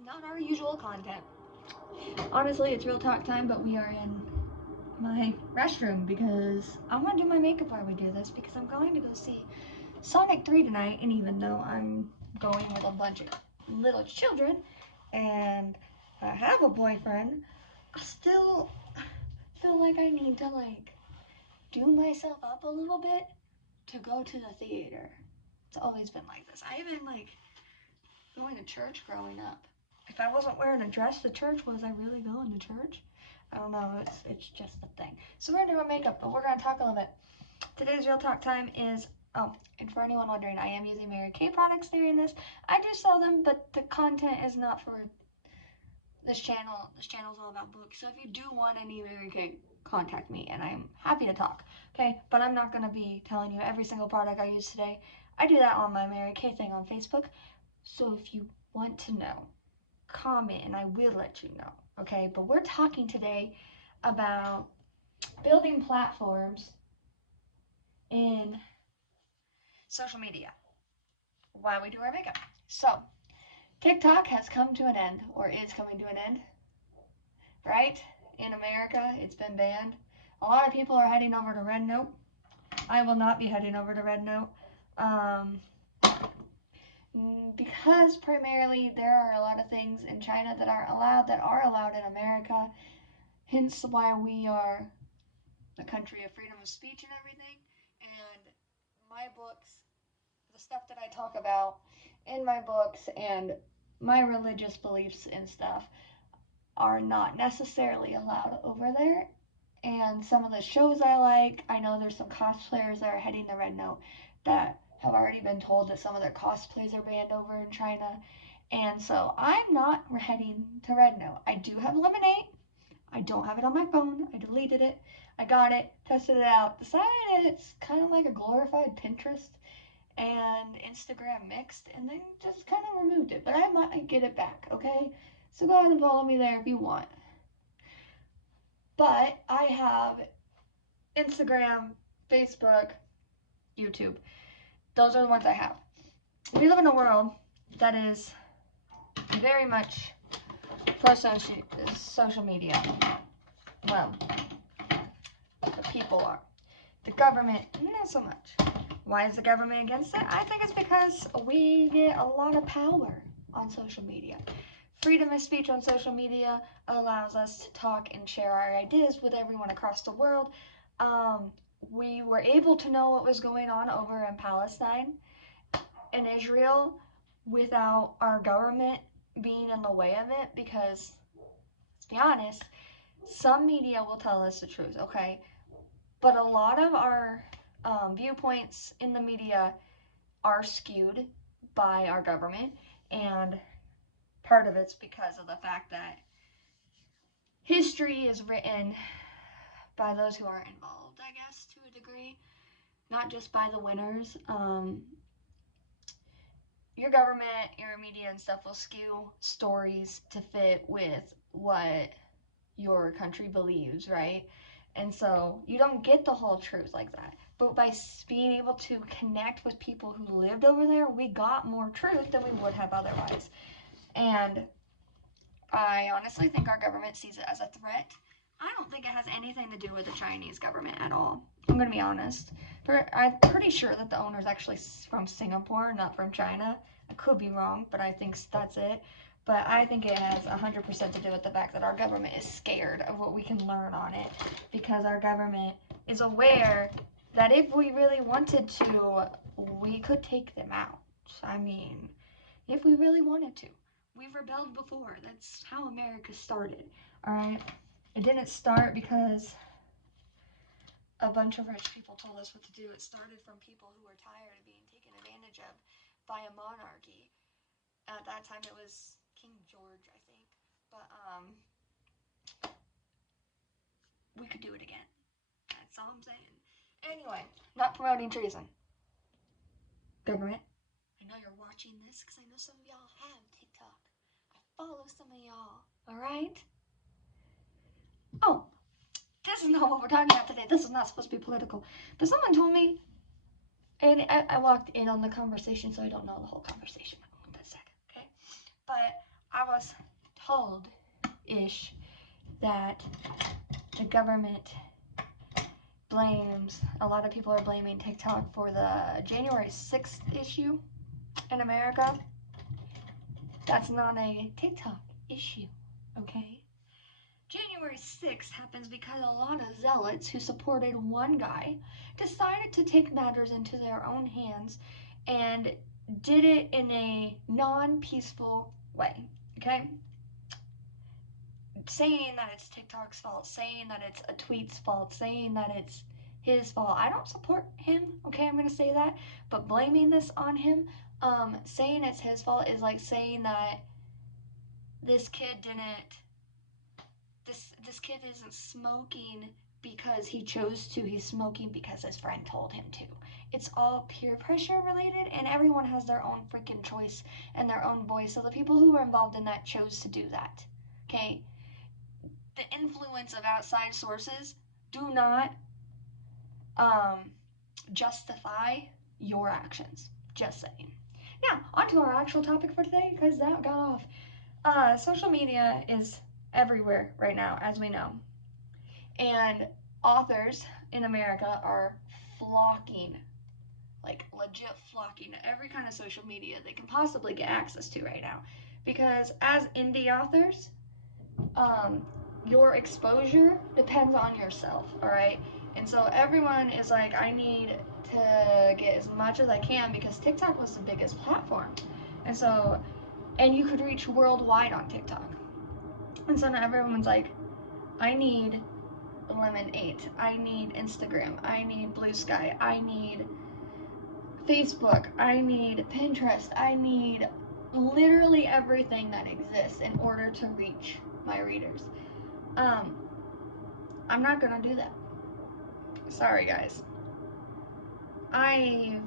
Not our usual content. Honestly, it's real talk time, but we are in my restroom because I want to do my makeup while we do this because I'm going to go see Sonic 3 tonight, and even though I'm going with a bunch of little children and I have a boyfriend, I still feel like I need to do myself up a little bit to go to the theater. It's always been like this. I even going to church growing up. If I wasn't wearing a dress to church, was I really going to church? I don't know. It's just a thing. So we're gonna do our makeup, but we're gonna talk a little bit. Today's real talk time is and for anyone wondering, I am using Mary Kay products during this. I do sell them, but the content is not for this channel. This channel is all about books. So if you do want any Mary Kay, contact me, and I'm happy to talk. Okay, but I'm not gonna be telling you every single product I use today. I do that on my Mary Kay thing on Facebook. So if you want to know, comment and I will let you know. Okay, but we're talking today about building platforms in social media while we do our makeup. So, TikTok has come to an end, or is coming to an end, right? In America, it's been banned. A lot of people are heading over to RedNote. I will not be heading over to RedNote. Because primarily there are a lot of things in China that aren't allowed that are allowed in America. Hence why we are the country of freedom of speech and everything. And my books, the stuff that I talk about in my books and my religious beliefs and stuff are not necessarily allowed over there. And some of the shows I like, I know there's some cosplayers that are heading to RedNote that have already been told that some of their cosplays are banned over in China. And so I'm not heading to RedNote. I do have Lemonade. I don't have it on my phone. I deleted it. I got it, tested it out, decided it's kind of like a glorified Pinterest and Instagram mixed, and then just kind of removed it. But I might get it back, okay? So go ahead and follow me there if you want. But I have Instagram, Facebook, YouTube. Those are the ones I have. We live in a world that is very much pro social media. Well, the people are. The government, not so much. Why is the government against it? I think it's because we get a lot of power on social media. Freedom of speech on social media allows us to talk and share our ideas with everyone across the world. We were able to know what was going on over in Palestine and Israel without our government being in the way of it, because, let's be honest, some media will tell us the truth, okay? But a lot of our viewpoints in the media are skewed by our government, and part of it's because of the fact that history is written by those who aren't involved, I guess, to a degree, not just by the winners. Your government, your media, and stuff will skew stories to fit with what your country believes, right? And so you don't get the whole truth like that. But by being able to connect with people who lived over there, we got more truth than we would have otherwise. And I honestly think our government sees it as a threat. I don't think it has anything to do with the Chinese government at all. I'm going to be honest. I'm pretty sure that the owner is actually from Singapore, not from China. I could be wrong, but I think that's it. But I think it has 100% to do with the fact that our government is scared of what we can learn on it, because our government is aware that if we really wanted to, we could take them out. I mean, if we really wanted to. We've rebelled before. That's how America started, all right? It didn't start because a bunch of rich people told us what to do. It started from people who were tired of being taken advantage of by a monarchy. At that time, it was King George, I think. But we could do it again. That's all I'm saying. Anyway, not promoting treason. Government, I know you're watching this because I know some of y'all have TikTok. I follow some of y'all, all right? Oh, this is not what we're talking about today. This is not supposed to be political. But someone told me, and I walked in on the conversation, so I don't know the whole conversation. One second, okay? But I was told-ish that the government blames, a lot of people are blaming TikTok for the January 6th issue in America. That's not a TikTok issue, okay? January 6th happens because a lot of zealots who supported one guy decided to take matters into their own hands and did it in a non-peaceful way, okay? Saying that it's TikTok's fault, saying that it's a tweet's fault, saying that it's his fault. I don't support him, okay? I'm gonna say that, but blaming this on him, saying it's his fault is like saying that this kid isn't smoking because he chose to. He's smoking because his friend told him to. It's all peer pressure related, and everyone has their own freaking choice and their own voice. So the people who were involved in that chose to do that. Okay? The influence of outside sources do not justify your actions. Just saying. Now, on to our actual topic for today, because that got off. Social media is everywhere right now, as we know. And authors in America are flocking, like legit flocking to every kind of social media they can possibly get access to right now. Because as indie authors, your exposure depends on yourself, all right? And so everyone is like, I need to get as much as I can because TikTok was the biggest platform. And so, and you could reach worldwide on TikTok. And so now everyone's like, I need Lemon8, I need Instagram, I need Blue Sky, I need Facebook, I need Pinterest, I need literally everything that exists in order to reach my readers. I'm not gonna do that. Sorry guys. I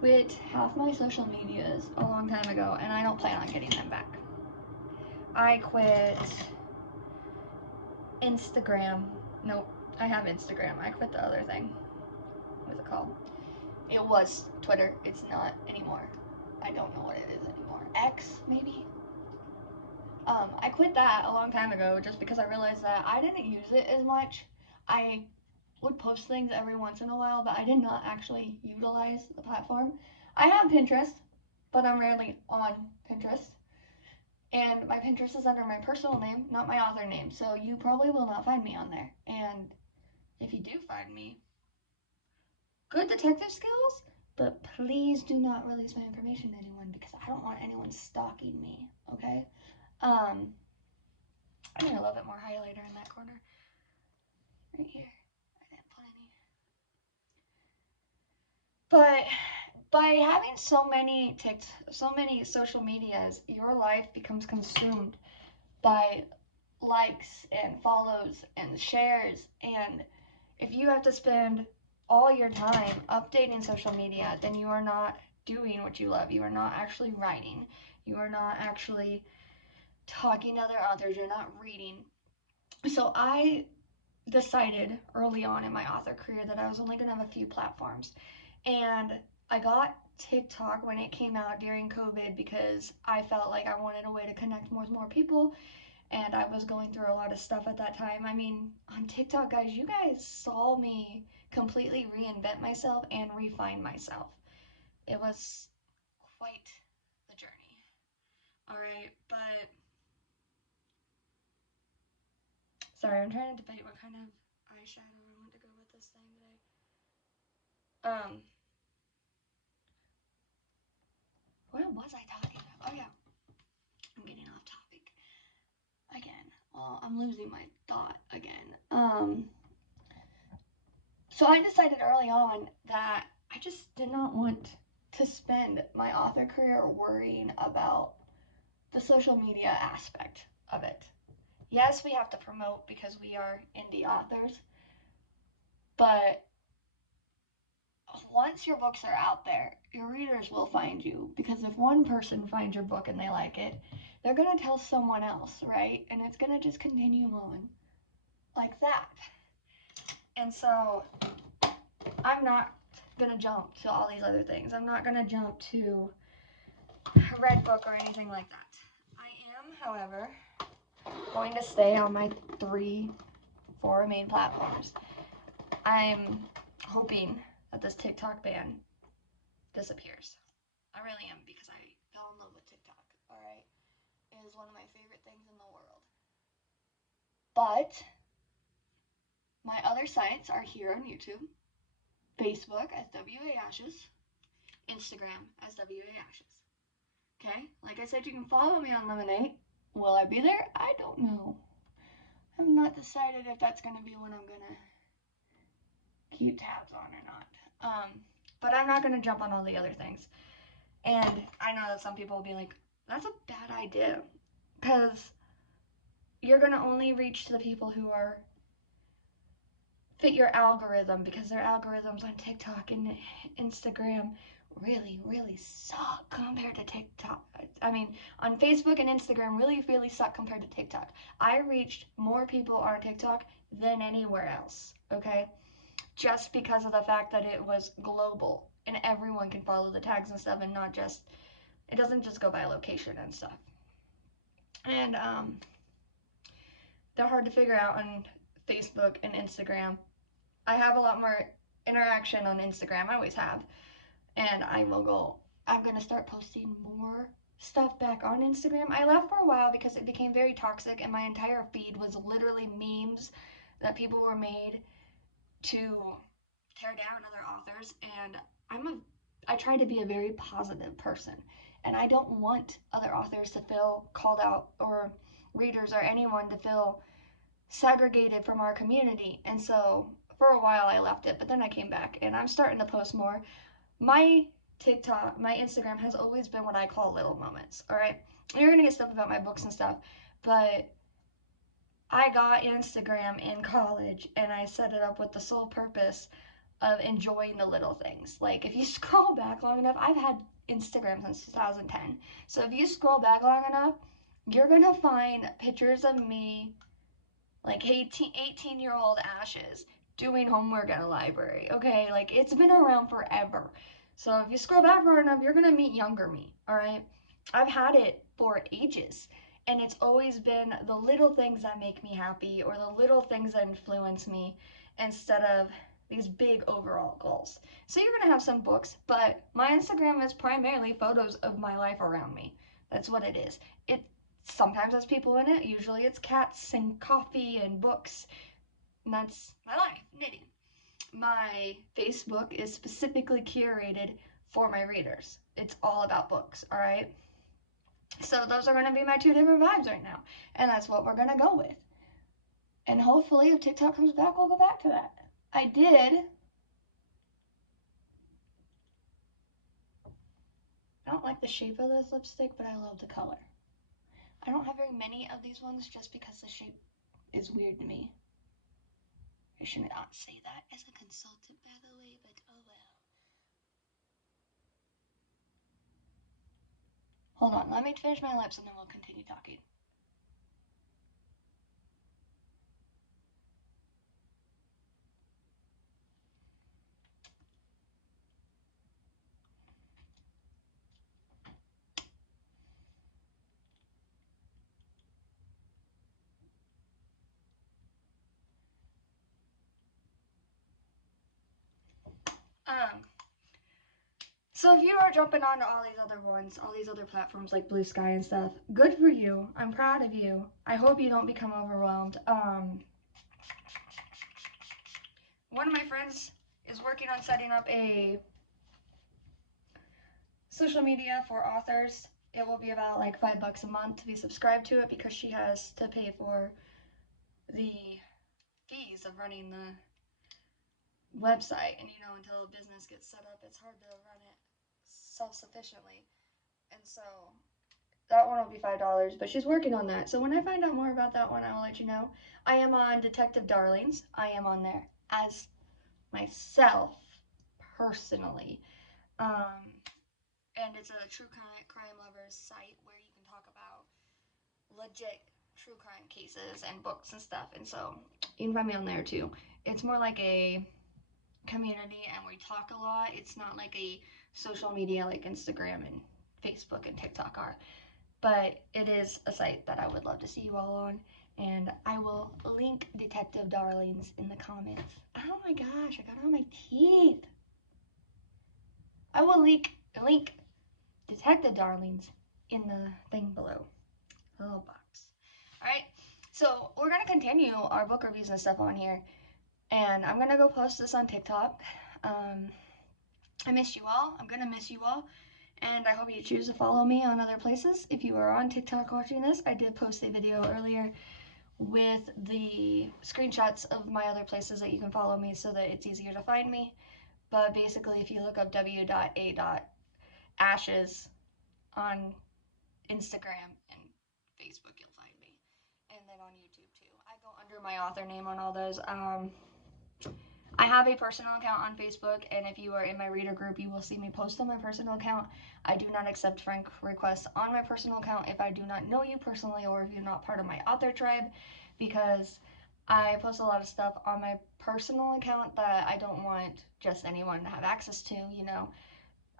quit half my social medias a long time ago and I don't plan on getting them back. I quit Instagram. Nope, I have Instagram. I quit the other thing. What's it called? It was Twitter. It's not anymore. I don't know what it is anymore. X, maybe? I quit that a long time ago just because I realized that I didn't use it as much. I would post things every once in a while, but I did not actually utilize the platform. I have Pinterest, but I'm rarely on Pinterest. And my Pinterest is under my personal name, not my author name, so you probably will not find me on there. And if you do find me, good detective skills, but please do not release my information to anyone because I don't want anyone stalking me, okay? I need a little bit more highlighter in that corner. Right here. I didn't put any. But by having so many social medias, your life becomes consumed by likes and follows and shares. And if you have to spend all your time updating social media, then you are not doing what you love. You are not actually writing. You are not actually talking to other authors. You're not reading. So I decided early on in my author career that I was only going to have a few platforms. And I got TikTok when it came out during COVID because I felt like I wanted a way to connect with more people. And I was going through a lot of stuff at that time. I mean, on TikTok, guys, you guys saw me completely reinvent myself and refine myself. It was quite the journey. All right, but sorry, I'm trying to debate what kind of eyeshadow I want to go with this thing today. What was I talking about? Oh yeah, I'm getting off topic again. Well, I'm losing my thought again. So I decided early on that I just did not want to spend my author career worrying about the social media aspect of it. Yes, we have to promote because we are indie authors, but once your books are out there, your readers will find you, because if one person finds your book and they like it, they're going to tell someone else, right? And it's going to just continue on like that. And so I'm not going to jump to all these other things. I'm not going to jump to read book or anything like that. I am, however, going to stay on my 4 main platforms. I'm hoping that this TikTok ban disappears. I really am, because I fell in love with TikTok, alright? It is one of my favorite things in the world. But my other sites are here on YouTube, Facebook as WA Ashes, Instagram as WA Ashes. Okay? Like I said, you can follow me on Lemonade. Will I be there? I don't know. I've not decided if that's going to be what I'm going to keep tabs on or not. But I'm not going to jump on all the other things. And I know that some people will be like, that's a bad idea. Because you're going to only reach the people who are fit your algorithm, because their algorithms on TikTok and Instagram really, really suck compared to TikTok. I mean, on Facebook and Instagram really, really suck compared to TikTok. I reached more people on TikTok than anywhere else, okay? Just because of the fact that it was global and everyone can follow the tags and stuff, and not just, it doesn't just go by location and stuff. And they're hard to figure out on Facebook and Instagram. I have a lot more interaction on Instagram. I always have. And I'm going to start posting more stuff back on Instagram. I left for a while because it became very toxic, and my entire feed was literally memes that people were made to tear down other authors. And I try to be a very positive person, and I don't want other authors to feel called out, or readers or anyone to feel segregated from our community. And so for a while I left it, but then I came back and I'm starting to post more. My TikTok, my Instagram has always been what I call little moments, all right? You're gonna get stuff about my books and stuff, but I got Instagram in college, and I set it up with the sole purpose of enjoying the little things. Like, if you scroll back long enough, I've had Instagram since 2010. So if you scroll back long enough, you're gonna find pictures of me, like 18-year-old Ashes, doing homework at a library, okay? Like, it's been around forever. So if you scroll back far enough, you're gonna meet younger me, all right? I've had it for ages, and it's always been the little things that make me happy, or the little things that influence me, instead of these big overall goals. So you're gonna have some books, but my Instagram is primarily photos of my life around me. That's what it is. It sometimes has people in it. Usually it's cats and coffee and books. And that's my life, knitting. My Facebook is specifically curated for my readers. It's all about books, all right? So those are going to be my two different vibes right now. And that's what we're going to go with. And hopefully if TikTok comes back, we'll go back to that. I don't like the shape of this lipstick, but I love the color. I don't have very many of these ones just because the shape is weird to me. I should not say that as a consultant, by the way, but oh well. Hold on, let me finish my lips and then we'll continue talking. So if you are jumping onto all these other ones, all these other platforms like Blue Sky and stuff, good for you. I'm proud of you. I hope you don't become overwhelmed. One of my friends is working on setting up a social media for authors. It will be about like $5 a month to be subscribed to it, because she has to pay for the fees of running the website. And you know, until a business gets set up, it's hard to run it self-sufficiently. And so that one will be $5, but she's working on that. So when I find out more about that one, I will let you know. I am on Detective Darlings. I am on there as myself, personally. And it's a true crime lovers site where you can talk about legit true crime cases and books and stuff. And so you can find me on there too. It's more like a community, and we talk a lot. It's not like a social media like Instagram and Facebook and TikTok are. But it is a site that I would love to see you all on. And I will link Detective Darlings in the comments. Oh my gosh, I got on my teeth. I will link Detective Darlings in the thing below, the little box. Alright, so we're going to continue our book reviews and stuff on here. And I'm going to go post this on TikTok. I miss you all. I'm going to miss you all. And I hope you choose to follow me on other places. If you are on TikTok watching this, I did post a video earlier with the screenshots of my other places that you can follow me so that it's easier to find me. But basically, if you look up w.a.ashes on Instagram and Facebook, you'll find me. And then on YouTube too. I go under my author name on all those. I have a personal account on Facebook, and if you are in my reader group, you will see me post on my personal account. I do not accept friend requests on my personal account if I do not know you personally or if you're not part of my author tribe, because I post a lot of stuff on my personal account that I don't want just anyone to have access to, you know.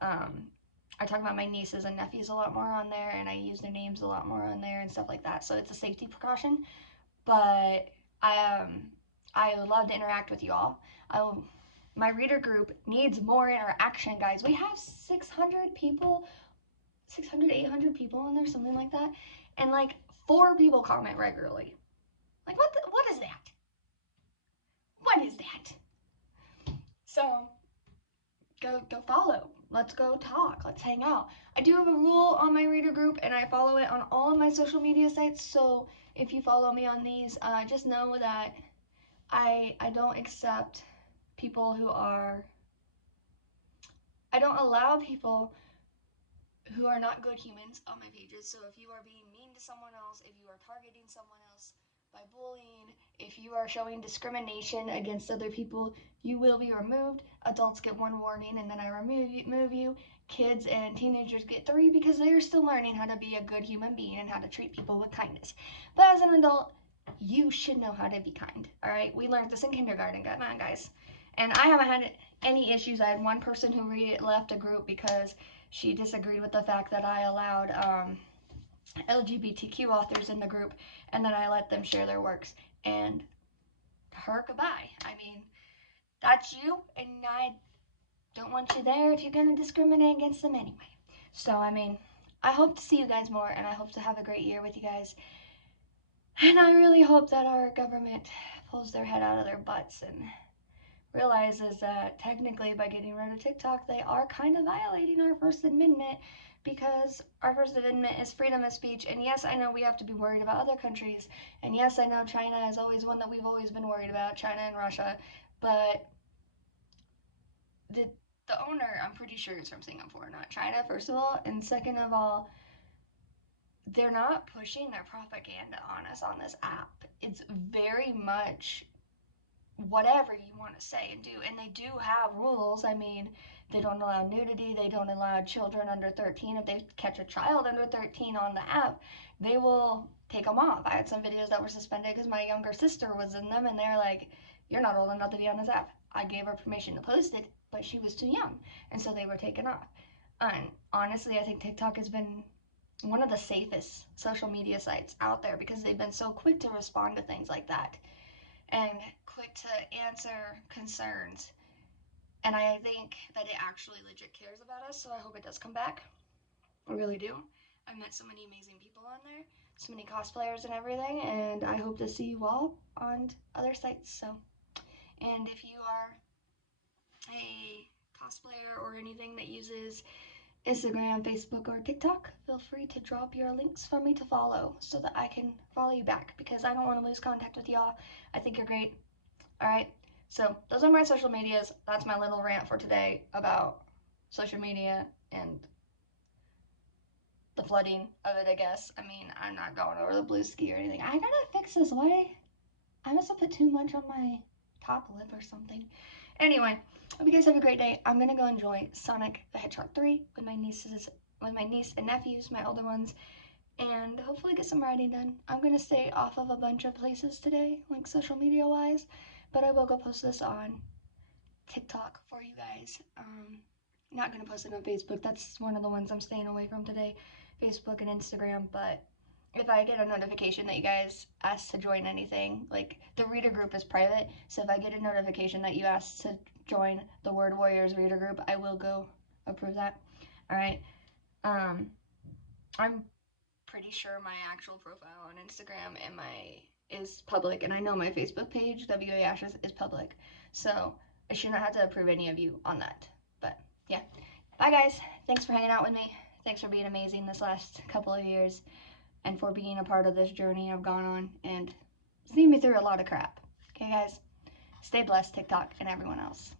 I talk about my nieces and nephews a lot more on there, and I use their names a lot more on there and stuff like that, so it's a safety precaution. But I would love to interact with you all. My reader group needs more interaction, guys. We have 600 people, 600, 800 people in there, something like that. And like 4 people comment regularly. Like what is that? What is that? So go follow. Let's go talk. Let's hang out. I do have a rule on my reader group, and I follow it on all of my social media sites. So if you follow me on these, just know that I don't accept people who are, I don't allow people who are not good humans on my pages. So if you are being mean to someone else, if you are targeting someone else by bullying, if you are showing discrimination against other people, you will be removed. Adults get 1 warning and then I remove you. Kids and teenagers get 3 because they are still learning how to be a good human being and how to treat people with kindness. But as an adult, you should know how to be kind. All right, we learned this in kindergarten. Come on, guys. And I haven't had any issues. I had one person who left a group because she disagreed with the fact that I allowed LGBTQ authors in the group and that I let them share their works. And her goodbye. I mean, that's you, and I don't want you there if you're going to discriminate against them anyway. So, I mean, I hope to see you guys more, and I hope to have a great year with you guys. And I really hope that our government pulls their head out of their butts and realizes that technically by getting rid of TikTok, they are kind of violating our First Amendment, because our First Amendment is freedom of speech. And yes, I know we have to be worried about other countries. And yes, I know China is always one that we've always been worried about, China and Russia. But the owner, I'm pretty sure, is from Singapore, not China, first of all. And second of all, they're not pushing their propaganda on us on this app. It's very much whatever you want to say and do. And they do have rules. I mean, they don't allow nudity. They don't allow children under 13. If they catch a child under 13 on the app, they will take them off. I had some videos that were suspended because my younger sister was in them, and they're like, you're not old enough to be on this app. I gave her permission to post it, but she was too young. And so they were taken off. And honestly, I think TikTok has been one of the safest social media sites out there because they've been so quick to respond to things like that and quick to answer concerns. And I think that it actually legit cares about us, so I hope it does come back. I really do. I met so many amazing people on there, so many cosplayers and everything, and I hope to see you all on other sites. So, and if you are a cosplayer or anything that uses Instagram, Facebook, or TikTok, feel free to drop your links for me to follow so that I can follow you back, because I don't want to lose contact with y'all. I think you're great. All right. So those are my social medias. That's my little rant for today about social media and the flooding of it, I guess. I mean, I'm not going over the blue ski or anything. I gotta fix this. Why? I must have put too much on my top lip or something. Anyway, hope you guys have a great day. I'm gonna go enjoy Sonic the Hedgehog 3 with my niece and nephews, my older ones, and hopefully get some writing done. I'm gonna stay off of a bunch of places today, like social media wise, but I will go post this on TikTok for you guys. not gonna post it on Facebook. That's one of the ones I'm staying away from today, Facebook and Instagram. But if I get a notification that you guys asked to join anything, like the reader group is private, so if I get a notification that you asked to join the Word Warriors reader group, I will go approve that. All right. I'm pretty sure my actual profile on Instagram and is public, and I know my Facebook page, WA Ashes, is public. So I shouldn't have to approve any of you on that. But yeah. Bye guys. Thanks for hanging out with me. Thanks for being amazing this last couple of years and for being a part of this journey I've gone on and seeing me through a lot of crap. Okay guys, stay blessed, TikTok and everyone else.